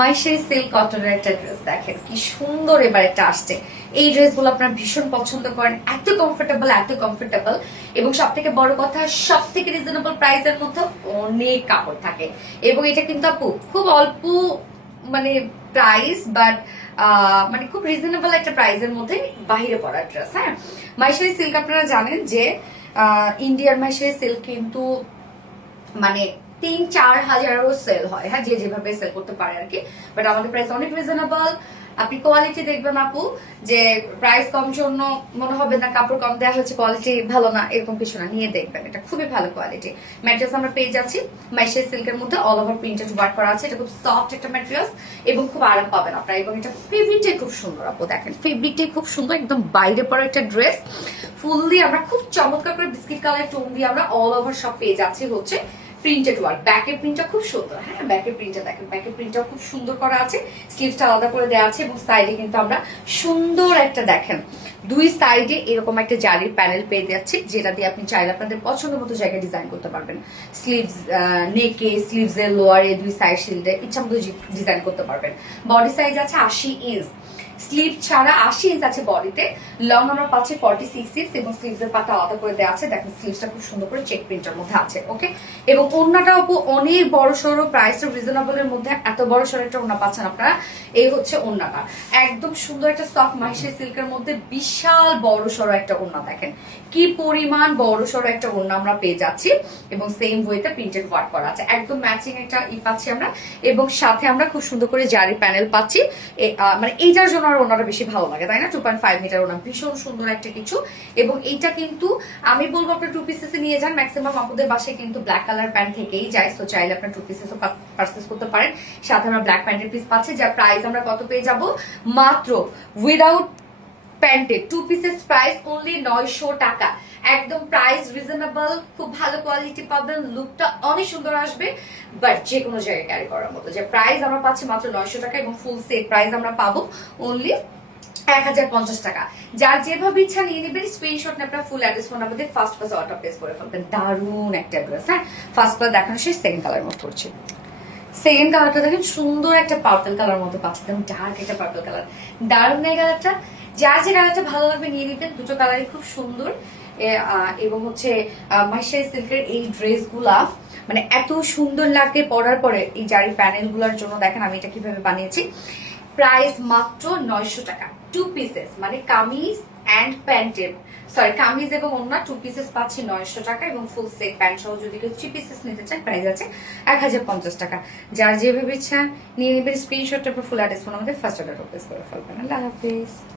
মাইশারি silk কটনের একটা dress দেখেন কি সুন্দর এবার এটা আসছে। এই ড্রেসগুলো আপনারা ভীষণ পছন্দ করেন, এত কমফোর্টেবল এবং সব থেকে বড় কথা সব থেকে রিজনেবল প্রাইসের মধ্যে অনেক কাপড় থাকে। এবং এটা কিন্তু আপু খুব অল্প মানে প্রাইস, বাট মানে খুব রিজনেবল একটা প্রাইসের মধ্যে বাহিরে পড়া ড্রেস। হ্যাঁ, মাইশারি সিল্ক আপনারা জানেন যে ইন্ডিয়ার মাইশারি সিল্ক কিন্তু মানে ৩-৪ হাজারও সেল হয়। হ্যাঁ, যে যেভাবে সেল করতে পারে আর কি, বাট আমাদের প্রাইস অনেক রিজনেবল। আপনি কোয়ালিটি দেখবেন আপু, যে প্রাইস কম জন্য মনে হবে না কাপড় কম দেওয়া হচ্ছে, কোয়ালিটি ভালো না, এরকম কিছু না। নিয়ে দেখবেন এটা খুবই ভালো কোয়ালিটি। ম্যাটেরিয়ালস আমরা পেয়ে যাচ্ছি মাইশারি সিল্কের মধ্যে, অল ওভার প্রিন্টেড ওয়ার্ক করা আছে। এটা খুব সফট একটা ম্যাটেরিয়ালস এবং খুব আরাম পাবেন আপনারা। এবং এটা ফেব্রিকটাই খুব সুন্দর আপু, দেখেন ফেব্রিকটাই খুব সুন্দর, একদম বাইরে পড়া একটা ড্রেস। ফুললি আমরা খুব চমৎকার করে বিস্কিট কালার টোন দিয়ে আমরা অল ওভার সব পেয়ে যাচ্ছি হচ্ছে প্রিন্টেড ওয়ার্ক। ব্যাকের প্রিন্টটা খুব সুন্দর। হ্যাঁ, ব্যাকের প্রিন্টটা দেখেন, ব্যাকের প্রিন্টটাও খুব সুন্দর করা আছে, স্লিভসটা আলাদা করে দেওয়া আছে এবং সাইডে কিন্তু আমরা সুন্দর একটা দেখেন দুই সাইডে এরকম একটা জারির প্যানেল পেয়ে যাচ্ছি, যেটা দিয়ে আপনি চাইলে আপনাদের পছন্দ মতো জায়গায় ডিজাইন করতে পারবেন। স্লিভস নেকে, স্লিভস এর লোয়ারে, দুই সাইড শিল্ডে ইচ্ছা মতো ডিজাইন করতে পারবেন। বডি সাইজ আছে 80 ইঞ্চ, স্লিভ ছাড়া 80 ইঞ্চ আছে বডিতে। লং আমরা পাচ্ছি 46 ইঞ্চ এবং স্লিভস এর পাটা আলাদা করে দেওয়া আছে। দেখেন স্লিভসটা খুব সুন্দর করে চেক প্রিন্টের মধ্যে আছে। ওকে, এবং ওড়নাটা আপু অনেক বড় সড়ো, প্রাইসটা রিজনেবল এর মধ্যে এত বড় সড়ো একটা ওড়না পাচ্ছেন আপনারা। এই হচ্ছে ওড়নাটা, একদম সুন্দর একটা সফট মাইশারি সিল্কের মধ্যে বিশাল বড় সড়ো একটা ওড়না। দেখেন কি পরিমাণ বড় সড়ো একটা ওড়না আমরা পেয়ে যাচ্ছি এবং সেম ওয়েতে প্রিন্টেড ওয়ার্ক করা আছে। একদম ম্যাচিং একটা পাচ্ছি আমরা এবং সাথে আমরা খুব সুন্দর করে জারি প্যানেল পাচ্ছি। মানে এইটার জন্য আর ওনারা বেশি ভালো লাগে, তাই না? 2.5 মিটার ওনা, ভীষণ সুন্দর একটা কিছু। এবং এইটা কিন্তু আমি বলবো আপনার 2 পিসেসে নিয়ে যান। ম্যাক্সিমাম আপনাদের বাসায় কিন্তু ব্ল্যাক কালার প্যান্ট থেকেই যায়, তো চাইলে আপনার 2 পিসেসও পারচেজ করতে পারেন। সাথে আমরা ব্ল্যাক প্যান্টের পিস পাচ্ছি, যার প্রাইস আমরা কত পেয়ে যাব মাত্র উইদাউট প্যান্টে 2 পিসেস প্রাইস অনলি 900 টাকা। একদম প্রাইস রিজনেবল, খুব ভালো কোয়ালিটি পাবেন, লুকটা অনেক সুন্দর আসবে, বাট যে কোনো জায়গায় ক্যারি করার মতো। যে প্রাইস আমরা পাচ্ছি মাত্র 900 টাকা এবং ফুল সেট প্রাইস আমরা পাবো অনলি 1050 টাকা। যার যেভাবে ইচ্ছা নিয়ে নেবেন, স্ক্রিনশট নিয়ে আপনার ফুল অ্যাড্রেস ফোন আমাদের ফার্স্ট ক্লাস অর্ডার প্লেস করে ফেলবেন। দারুণ একটা ড্রেস। হ্যাঁ, ফার্স্ট ক্লাস দেখানো শেষ, সেকেন্ড কালার মতো করছে। সেকেন্ড কালারটা দেখেন সুন্দর একটা পার্পল কালার মতো পাচ্ছি, একদম ডার্ক একটা পার্পল কালার। দারুণ এই কালারটা, যার যে কালারটা ভালো লাগবে নিয়ে নিতেন। দুটো কালারই খুব সুন্দর। এবং হচ্ছে মাইশারি সিল্কের এই ড্রেসগুলা মানে এত সুন্দর লাগে পরার পরে। এই জারি প্যানেল গুলার জন্য দেখেন আমি এটা কিভাবে বানিয়েছি। প্রাইস মাত্র 900 টাকা, 2 পিসেস মানে কামিজ অ্যান্ড প্যান্টের, সরি কামিজ এবং ওড়না 2 পিসেস পাচ্ছি 900 টাকা এবং ফুল সেট প্যান্ট সহ যদি কেউ 3 পিসেস নিতে চান প্রাইস আছে 1050 টাকা। যার যেভাবে ইচ্ছা নিয়ে নেবেন, স্ক্রিনশটটা ফুল অ্যাড্রেস ফোন আমাদের ফার্স্ট অর্ডার প্লেস করে ফেলবেন। আল্লাহ হাফিজ।